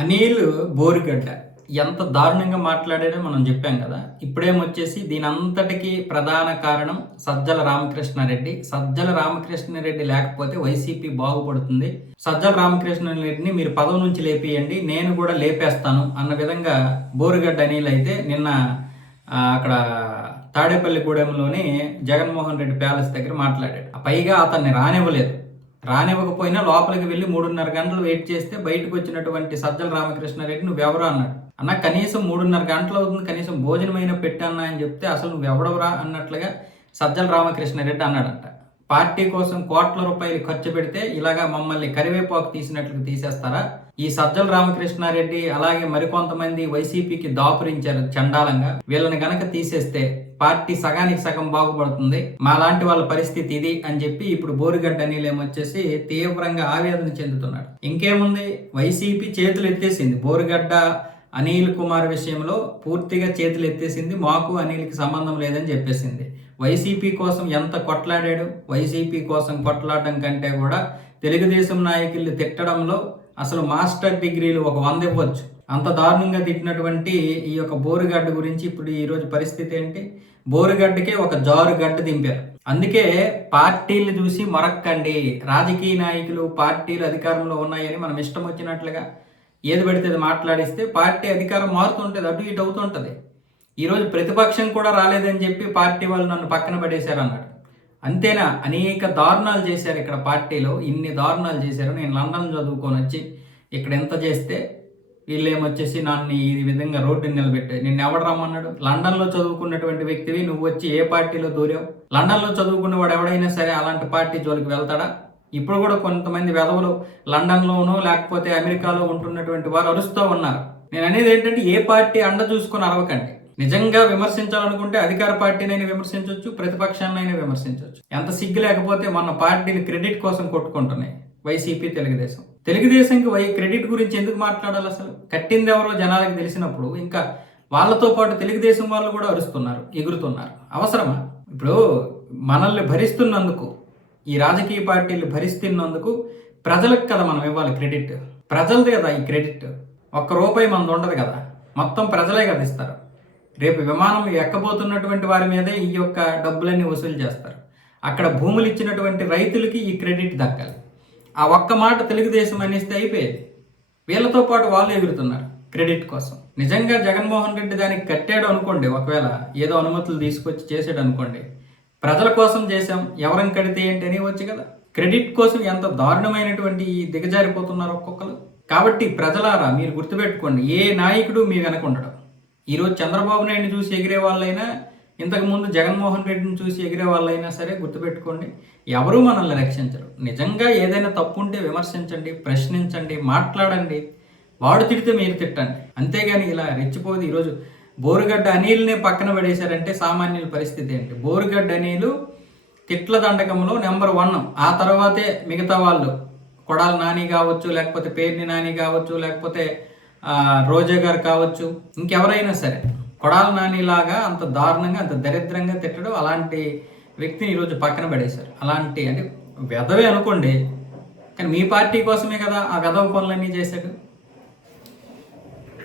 అనిల్ బోరుగడ్డ ఎంత దారుణంగా మాట్లాడాడో మనం చెప్పాం కదా. ఇప్పుడేమొచ్చేసి దీని అంతటికీ ప్రధాన కారణం సజ్జల రామకృష్ణారెడ్డి. సజ్జల రామకృష్ణారెడ్డి లేకపోతే వైసీపీ బాగుపడుతుంది. సజ్జల రామకృష్ణారెడ్డిని మీరు పదవి నుంచి లేపేయండి, నేను కూడా లేపేస్తాను అన్న విధంగా బోరుగడ్డ అనిల్ అయితే నిన్న అక్కడ తాడేపల్లిగూడెంలోని జగన్మోహన్ రెడ్డి ప్యాలెస్ దగ్గర మాట్లాడాడు. పైగా అతన్ని రానివ్వకపోయినా లోపలికి వెళ్ళి 3:30 గంటలు వెయిట్ చేస్తే బయటకు వచ్చినటువంటి సజ్జల రామకృష్ణారెడ్డి నువ్వెవరు అన్నాడు. అన్న కనీసం 3:30 గంటలు అవుతుంది, కనీసం భోజనమైనా పెట్టన్నా అని చెప్తే అసలు నువ్వెవడవరా అన్నట్లుగా సజ్జల రామకృష్ణారెడ్డి అన్నాడంట. పార్టీ కోసం కోట్ల రూపాయలు ఖర్చు పెడితే ఇలాగా మమ్మల్ని కరివేపాకు తీసినట్లు తీసేస్తారా? ఈ సజ్జల రామకృష్ణారెడ్డి అలాగే మరికొంతమంది వైసీపీకి దాపురించారు చండాలంగా. వీళ్ళని గనక తీసేస్తే పార్టీ సగానికి సగం బాగుపడుతుంది, మాలాంటి వాళ్ళ పరిస్థితి ఇది అని చెప్పి ఇప్పుడు బోరుగడ్డ అనిల్ ఏమొచ్చేసి తీవ్రంగా ఆవేదన చెందుతున్నాడు. ఇంకేముంది, వైసీపీ చేతులు ఎత్తేసింది. బోరుగడ్డ అనిల్ కుమార్ విషయంలో పూర్తిగా చేతులు ఎత్తేసింది. మాకు అనిల్కి సంబంధం లేదని చెప్పేసింది. వైసీపీ కోసం ఎంత కొట్లాడాడు, వైసీపీ కోసం కొట్లాడడం కంటే కూడా తెలుగుదేశం నాయకుల్ని తిట్టడంలో అసలు మాస్టర్ డిగ్రీలు 100 ఇవ్వచ్చు. అంత దారుణంగా తిట్టినటువంటి ఈ యొక్క బోరుగడ్డ గురించి ఇప్పుడు ఈరోజు పరిస్థితి ఏంటి? బోరుగడ్డకే ఒక జారుగడ్డ దింపారు. అందుకే పార్టీలు చూసి మరక్కండి. రాజకీయ నాయకులు పార్టీలు అధికారంలో ఉన్నాయని మనం ఇష్టం వచ్చినట్లుగా ఏది పడితే అది మాట్లాడిస్తే పార్టీ అధికారం మారుతుంటుంది, అటు ఇటు అవుతుంటుంది. ఈరోజు ప్రతిపక్షం కూడా రాలేదని చెప్పి పార్టీ వాళ్ళు నన్ను పక్కన పడేశారు అన్నాడు. అంతేనా? అనేక దారుణాలు చేశారు ఇక్కడ పార్టీలో, ఇన్ని దారుణాలు చేశారు. నేను లండన్ చదువుకొని వచ్చి ఇక్కడ ఎంత చేస్తే వీళ్ళేమొచ్చేసి నన్ను ఈ విధంగా రోడ్డుని నిలబెట్టారు. నిన్ను ఎవడు రమ్మన్నాడు? లండన్లో చదువుకున్నటువంటి వ్యక్తివి నువ్వు వచ్చి ఏ పార్టీలో దూరావు? లండన్లో చదువుకున్నవాడు ఎవడైనా సరే అలాంటి పార్టీ జోలికి వెళ్తాడా? ఇప్పుడు కూడా కొంతమంది వెధవలు లండన్లోనో లేకపోతే అమెరికాలో ఉంటున్నటువంటి వారు అరుస్తూ ఉన్నారు. నేను అనేది ఏంటంటే ఏ పార్టీ అండ చూసుకొని అరవకండి. నిజంగా విమర్శించాలనుకుంటే అధికార పార్టీనైనా విమర్శించవచ్చు, ప్రతిపక్షాన్నైనా విమర్శించవచ్చు. ఎంత సిగ్గు లేకపోతే మన పార్టీలు క్రెడిట్ కోసం కొట్టుకుంటున్నాయి వైసీపీ, తెలుగుదేశంకి క్రెడిట్ గురించి ఎందుకు మాట్లాడాలి? అసలు కట్టింది ఎవరో జనాలకు తెలిసినప్పుడు ఇంకా వాళ్ళతో పాటు తెలుగుదేశం వాళ్ళు కూడా అరుస్తున్నారు, ఎగురుతున్నారు. అవసరమా? ఇప్పుడు మనల్ని భరిస్తున్నందుకు, ఈ రాజకీయ పార్టీలు భరిస్తున్నందుకు ప్రజలకు కదా మనం ఇవ్వాలి క్రెడిట్. ప్రజలదే కదా ఈ క్రెడిట్. ₹1 మనది ఉండదు కదా, మొత్తం ప్రజలే కదా ఇస్తారు. రేపు విమానం ఎక్కబోతున్నటువంటి వారి మీదే ఈ యొక్క డబ్బులన్నీ వసూలు చేస్తారు. అక్కడ భూములు ఇచ్చినటువంటి రైతులకి ఈ క్రెడిట్ దక్కాలి. ఆ ఒక్క మాట తెలుగుదేశం అనేస్తే అయిపోయేది. వీళ్ళతో పాటు వాళ్ళు ఎగురుతున్నారు క్రెడిట్ కోసం. నిజంగా జగన్మోహన్ రెడ్డి దానికి కట్టాడు అనుకోండి, ఒకవేళ ఏదో అనుమతులు తీసుకొచ్చి చేసాడు అనుకోండి, ప్రజల కోసం చేశాం, ఎవరం కడితే ఏంటి అని వచ్చు కదా. క్రెడిట్ కోసం ఎంత దారుణమైనటువంటి దిగజారిపోతున్నారు ఒక్కొక్కరు. కాబట్టి ప్రజలారా మీరు గుర్తుపెట్టుకోండి, ఏ నాయకుడు మీ వెనక ఉండడం. ఈరోజు చంద్రబాబు నాయుడిని చూసి ఎగిరే వాళ్ళైనా, ఇంతకుముందు జగన్మోహన్ రెడ్డిని చూసి ఎగిరే వాళ్ళైనా సరే గుర్తుపెట్టుకోండి, ఎవరూ మనల్ని రక్షించరు. నిజంగా ఏదైనా తప్పు ఉంటే విమర్శించండి, ప్రశ్నించండి, మాట్లాడండి. వాడు తిడితే మీరు తిట్టండి. అంతేగాని ఇలా రెచ్చిపోదు. ఈరోజు బోరుగడ్డ అనిల్నే పక్కన పడేశారంటే సామాన్యుల పరిస్థితి ఏంటి? బోరుగడ్డ అనిల్ తిట్ల దండకంలో నెంబర్ 1. ఆ తర్వాతే మిగతా వాళ్ళు, కొడాల నాని కావచ్చు, లేకపోతే పేర్ని నాని కావచ్చు, లేకపోతే రోజా గారు కావచ్చు, ఇంకెవరైనా సరే కొడాల నాని లాగా అంత దారుణంగా అంత దరిద్రంగా తిట్టడం, అలాంటి వ్యక్తిని ఈరోజు పక్కన పడేశారు. అలాంటి అంటే వెధవే అనుకోండి, కానీ మీ పార్టీ కోసమే కదా ఆ వెధవ పనులన్నీ చేశాడు.